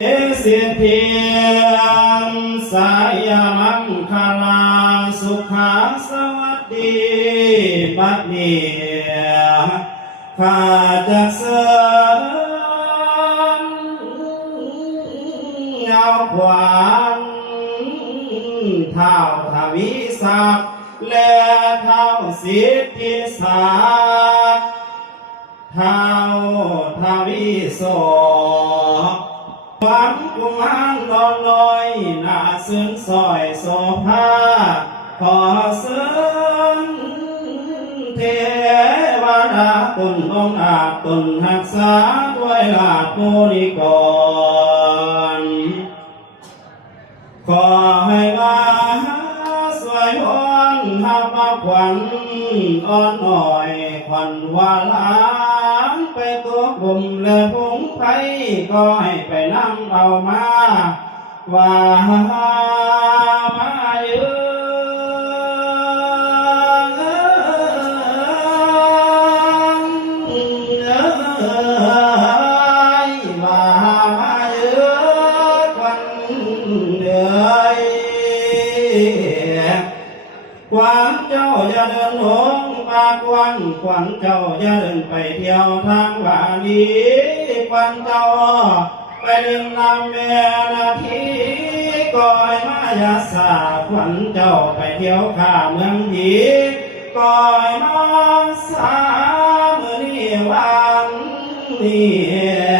เสียเพียงสายมังคลาสุขาสวัสดีบัดนี้ข้าจะเสริญเงาขวานเท้าทวีศักดิ์และเท้าสิทธิศักดิ์เท้าทวีโสความกุมารนอนลอยหน้าซึ้งซอยโสภาขอเสริญเทวดาตนองอาจตนหักษาด้วยลาภุริกรขอให้มาสวยพรหับขวัญอ่อนหน่อยขวัญวาลานไปตัวบุ่มและพงไทยก็ให้ไปนำเอามาว่ามายืขวัญเจ้าอย่าเดินหลงปากวันขวัญเจ้าอย่าเดินไปเที่ยวทางวานีขวัญเจ้าไปดึงนำแม่นาทีก่อยมายาสาขวัญเจ้าไปเที่ยวข้าเมืองผีก่อยมาสามือนี้วันนี้